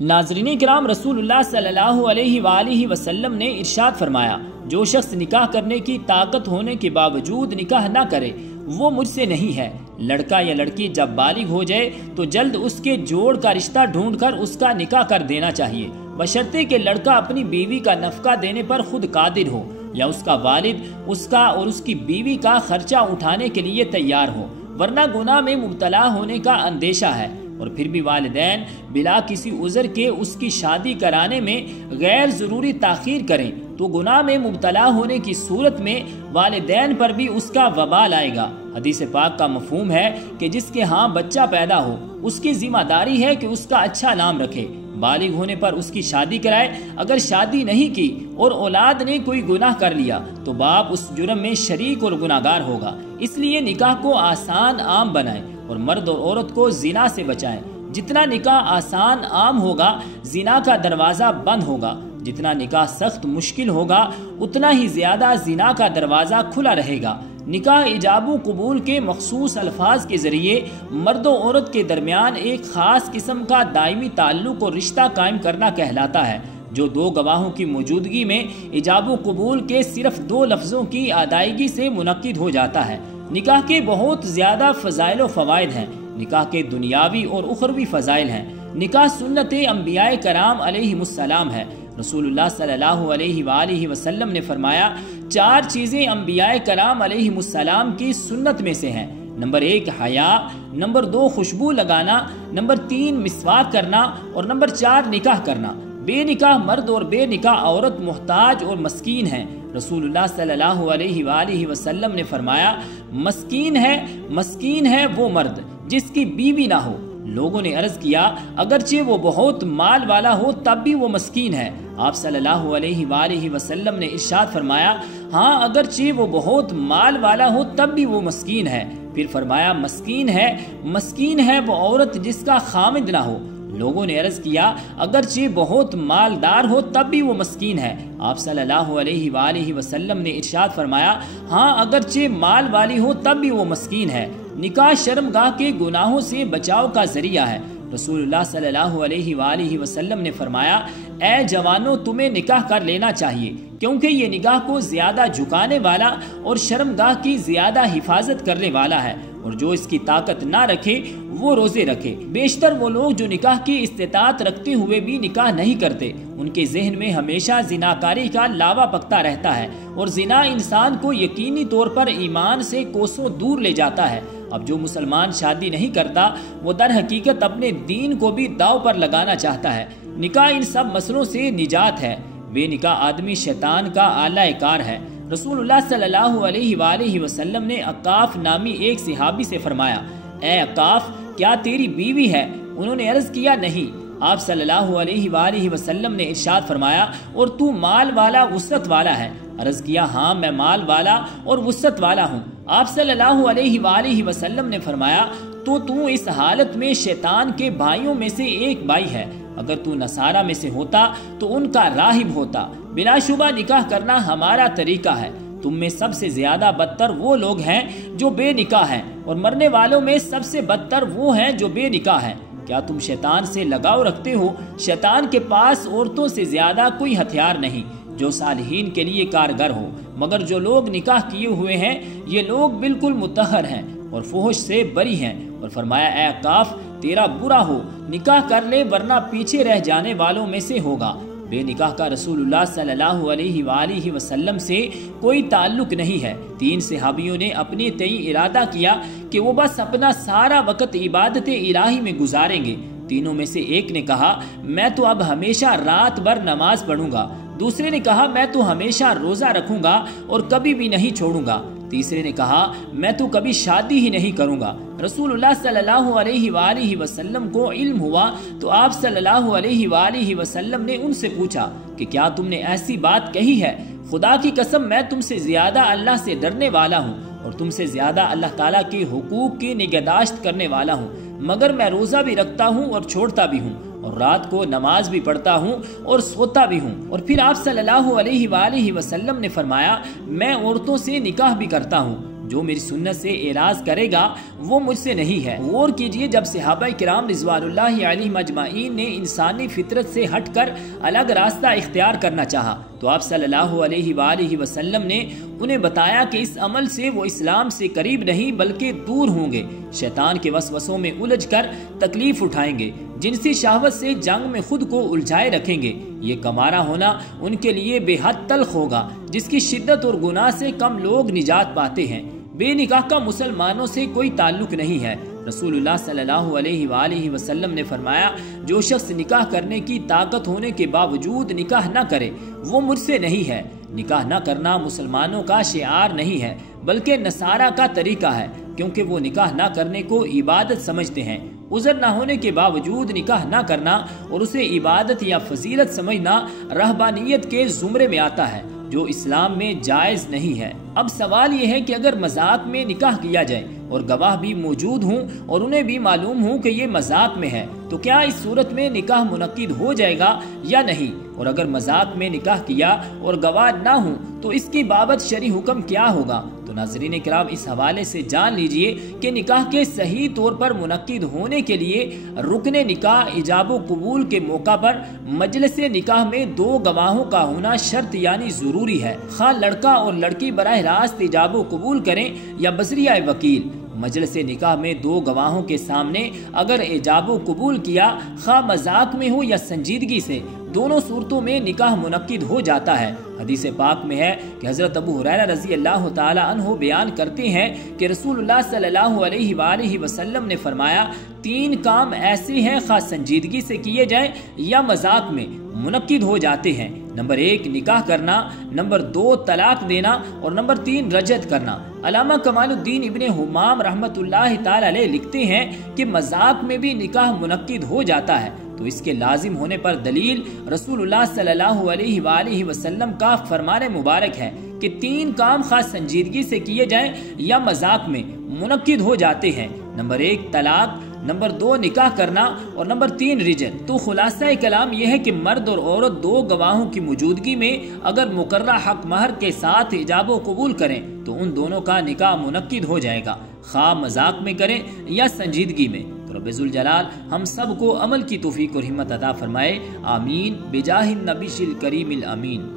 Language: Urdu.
ناظرین کرام، رسول اللہ صلی اللہ علیہ وآلہ وسلم نے ارشاد فرمایا، جو شخص نکاح کرنے کی طاقت ہونے کے باوجود نکاح نہ کرے وہ مجھ سے نہیں ہے۔ لڑکا یا لڑکی جب بالغ ہو جائے تو جلد اس کے جوڑ کا رشتہ ڈھونڈ کر اس کا نکاح کر دینا چاہیے، بشرطے کہ لڑکا اپنی بیوی کا نفقہ دینے پر خود قادر ہو یا اس کا والد اس کا اور اس کی بیوی کا خرچہ اٹھانے کے لیے تیار ہو، ورنہ گناہ میں مبتلا ہونے کا اندیشہ ہے۔ اور پھر بھی والدین بلا کسی عذر کے اس کی شادی کرانے میں غیر ضروری تاخیر کریں تو گناہ میں مبتلا ہونے کی صورت میں والدین پر بھی اس کا وبال آئے گا۔ حدیث پاک کا مفہوم ہے کہ جس کے ہاں بچہ پیدا ہو اس کی ذمہ داری ہے کہ اس کا اچھا نام رکھے، بالغ ہونے پر اس کی شادی کرائے۔ اگر شادی نہیں کی اور اولاد نے کوئی گناہ کر لیا تو باپ اس جرم میں شریک اور گناہگار ہوگا۔ اس لیے نکاح کو آسان عام بنائیں اور مرد اور عورت کو زنا سے بچائیں۔ جتنا نکاح آسان عام ہوگا زنا کا دروازہ بند ہوگا، جتنا نکاح سخت مشکل ہوگا اتنا ہی زیادہ زنا کا دروازہ کھلا رہے گا۔ نکاح ایجاب و قبول کے مخصوص الفاظ کے ذریعے مرد و عورت کے درمیان ایک خاص قسم کا دائمی تعلق اور رشتہ قائم کرنا کہلاتا ہے، جو دو گواہوں کی موجودگی میں ایجاب و قبول کے صرف دو لفظوں کی ادائیگی سے منعقد ہو جاتا ہے۔ نکاح کے بہت زیادہ فضائل و فوائد ہیں۔ نکاح کے دنیاوی اور اخروی فضائل ہیں۔ نکاح سنت انبیاء کرام علیہم السلام ہے۔ رسول اللہ صلی اللہ علیہ وآلہ وسلم نے فرمایا، 4 چیزیں انبیاء کرام علیہم السلام کی سنت میں سے ہیں۔ نمبر 1 حیا، نمبر 2 خوشبو لگانا، نمبر 3 مسواک کرنا اور نمبر 4 نکاح کرنا۔ بے نکاح مرد اور بے نکاح عورت محتاج اور مسکین ہیں۔ رسول اللہ صلی اللہ علیہ وآلہ وسلم نے فرمایا، مسکین ہے وہ مرد جس کی بیوی نہ ہو۔ لوگوں نے عرض کیا، اگرچہ وہ بہت مال والا ہو تب بھی وہ مسکین ہے؟ آپ صلی اللہ علیہ وآلہ وسلم نے ارشاد فرمایا، ہاں اگرچہ وہ بہت مال والا ہو تب بھی وہ مسکین ہے۔ پھر فرمایا، مسکین ہے وہ عورت جس کا خامد نہ ہو۔ لوگوں نے عرض کیا، اگرچہ بہت مالدار ہو تب بھی وہ مسکین ہے۔ آپ صلی اللہ علیہ وآلہ وسلم نے ارشاد فرمایا، ہاں اگرچہ مال والی ہو تب بھی وہ مسکین ہے۔ نکاح شرمگاہ کے گناہوں سے بچاؤ کا ذریعہ ہے۔ رسول اللہ صلی اللہ علیہ وآلہ وسلم نے فرمایا، اے جوانوں تمہیں نکاح کر لینا چاہیے، کیونکہ یہ نگاہ کو زیادہ جھکانے والا اور شرمگاہ کی زیادہ حفاظت کرنے والا ہے، اور جو اس کی طاقت نہ رکھے وہ روزے رکھے۔ بیشتر وہ لوگ جو نکاح کی استطاعت رکھتے ہوئے بھی نکاح نہیں کرتے، ان کے ذہن میں ہمیشہ زناکاری کا لاوا پکتا رہتا ہے، اور زنا انسان کو یقینی طور پر ایمان سے کوسوں دور لے جاتا ہے۔ اب جو مسلمان شادی نہیں کرتا وہ در حقیقت اپنے دین کو بھی داؤ پر لگانا چاہتا ہے۔ نکاح ان سب مسئلوں سے نجات ہے۔ بے نکاح آدمی شیطان کا آلہ کار ہے۔ رسول اللہ صلی اللہ علیہ وآلہ وسلم نے عقاف نامی ایک صحابی سے فرمایا، اے عقاف کیا تیری بیوی ہے؟ انہوں نے عرض کیا، نہیں۔ آپ صلی اللہ علیہ وآلہ وسلم نے ارشاد فرمایا، اور تو مال والا وسعت والا ہے؟ عرض کیا، ہاں میں مال والا اور وسعت والا ہوں۔ آپ صلی اللہ علیہ وآلہ وسلم نے فرمایا، تو اس حالت میں شیطان کے بھائیوں میں سے ایک بھائی ہے۔ اگر تو نصارہ میں سے ہوتا تو ان کا راہب ہوتا۔ بلا شبہ نکاح کرنا ہمارا طریقہ ہے۔ تم میں سب سے زیادہ بدتر وہ لوگ ہیں جو بے نکاح ہیں، اور مرنے والوں میں سب سے بدتر وہ ہیں جو بے نکاح ہیں۔ کیا تم شیطان سے لگاؤ رکھتے ہو؟ شیطان کے پاس عورتوں سے زیادہ کوئی ہتھیار نہیں جو صالحین کے لیے کارگر ہو، مگر جو لوگ نکاح کیے ہوئے ہیں یہ لوگ بالکل مطہر ہیں اور فحش سے بری ہیں۔ اور فرمایا، اے عقاف تیرا برا ہو، نکاح کر لے ورنہ پیچھے رہ جانے والوں میں سے ہوگا۔ بے نکاح کا رسول اللہ صلی اللہ علیہ وآلہ وسلم سے کوئی تعلق نہیں ہے۔ 3 صحابیوں نے اپنے تئیں ارادہ کیا کہ وہ بس اپنا سارا وقت عبادت الہی میں گزاریں گے۔ تینوں میں سے ایک نے کہا، میں تو اب ہمیشہ رات بھر نماز پڑھوں گا۔ دوسرے نے کہا، میں تو ہمیشہ روزہ رکھوں گا اور کبھی بھی نہیں چھوڑوں گا۔ تیسرے نے کہا، میں تو کبھی شادی ہی نہیں کروں گا۔ رسول اللہ صلی اللہ علیہ وآلہ وسلم کو علم ہوا تو آپ صلی اللہ علیہ وآلہ وسلم نے ان سے پوچھا کہ کیا تم نے ایسی بات کہی ہے؟ خدا کی قسم میں تم سے زیادہ اللہ سے ڈرنے والا ہوں اور تم سے زیادہ اللہ تعالیٰ کے حقوق کی نگہداشت کرنے والا ہوں، مگر میں روزہ بھی رکھتا ہوں اور چھوڑتا بھی ہوں، اور رات کو نماز بھی پڑھتا ہوں اور سوتا بھی ہوں۔ اور پھر آپ صلی اللہ علیہ وآلہ وسلم نے فرمایا، میں عورتوں سے نکاح بھی کرتا ہوں، جو میری سنت سے اعراض کرے گا وہ مجھ سے نہیں ہے۔ غور کیجئے، جب صحابہ کرام رضوان اللہ علیہم اجمعین نے انسانی فطرت سے ہٹ کر الگ راستہ اختیار کرنا چاہا تو آپ صلی اللہ علیہ وآلہ وسلم نے انہیں بتایا کہ اس عمل سے وہ اسلام سے قریب نہیں بلکہ دور ہوں گے، شیطان کے وسوسوں میں الجھ کر تکلیف اٹھائیں گے، جنسی شہوت سے جنگ میں خود کو الجھائے رکھیں گے۔ یہ کمارہ ہونا ان کے لیے بے حد تلخ ہوگا، جس کی شدت اور گناہ سے کم لوگ نجات پاتے ہیں۔ بے نکاح کا مسلمانوں سے کوئی تعلق نہیں ہے۔ رسول اللہ صلی اللہ علیہ وآلہ وسلم نے فرمایا، جو شخص نکاح کرنے کی طاقت ہونے کے باوجود نکاح نہ کرے وہ مجھ سے نہیں ہے۔ نکاح نہ کرنا مسلمانوں کا شعار نہیں ہے بلکہ نصارہ کا طریقہ ہے، کیونکہ وہ نکاح نہ کرنے کو عبادت سمجھتے ہیں۔ عذر نہ ہونے کے باوجود نکاح نہ کرنا اور اسے عبادت یا فضیلت سمجھنا رہبانیت کے زمرے میں آتا ہے، جو اسلام میں جائز نہیں ہے۔ اب سوال یہ ہے کہ اگر مذاق میں نکاح کیا جائے اور گواہ بھی موجود ہوں اور انہیں بھی معلوم ہوں کہ یہ مذاق میں ہے، تو کیا اس صورت میں نکاح منعقد ہو جائے گا یا نہیں؟ اور اگر مذاق میں نکاح کیا اور گواہ نہ ہوں تو اس کی بابت شرعی حکم کیا ہوگا؟ تو ناظرین کرام، اس حوالے سے جان لیجئے کہ نکاح کے صحیح طور پر منعقد ہونے کے لیے رکن نکاح ایجاب و قبول کے موقع پر مجلس نکاح میں 2 گواہوں کا ہونا شرط یعنی ضروری ہے، خواہ لڑکا اور لڑکی براہ راست ایجاب و قبول کریں یا بذریعہ وکیل۔ مجلس نکاح میں 2 گواہوں کے سامنے اگر ایجاب و قبول کیا، خواہ مذاق میں ہو یا سنجیدگی سے، دونوں صورتوں میں نکاح منعقد ہو جاتا ہے۔ حدیث پاک میں ہے کہ حضرت ابو ہریرہ رضی اللہ تعالی عنہ بیان کرتے ہیں کہ رسول اللہ صلی اللہ علیہ وآلہ وسلم نے فرمایا، 3 کام ایسے ہیں خواہ سنجیدگی سے کیے جائیں یا مذاق میں، منعقد ہو جاتے ہیں۔ نمبر 1 نکاح کرنا، نمبر 2 طلاق دینا اور نمبر 3 رجعت کرنا۔ علامہ کمال الدین ابن حمام رحمۃ اللہ تعالی علیہ لکھتے ہیں کہ مذاق میں بھی نکاح منعقد ہو جاتا ہے، تو اس کے لازم ہونے پر دلیل رسول اللہ صلی اللہ علیہ وآلہ وسلم کا فرمان مبارک ہے کہ 3 کام خاص سنجیدگی سے کیے جائیں یا مذاق میں منعقد ہو جاتے ہیں۔ نمبر 1 طلاق، نمبر 2 نکاح کرنا اور نمبر 3 رجعت۔ تو خلاصہ کلام یہ ہے کہ مرد اور عورت 2 گواہوں کی موجودگی میں اگر مقررہ حق مہر کے ساتھ ایجاب و قبول کریں تو ان دونوں کا نکاح منعقد ہو جائے گا، خواہ مذاق میں کریں یا سنجیدگی میں۔ تو رب ذوالجلال ہم سب کو عمل کی توفیق اور ہمت عطا فرمائے، آمین، بجاہ النبی الکریم الامین۔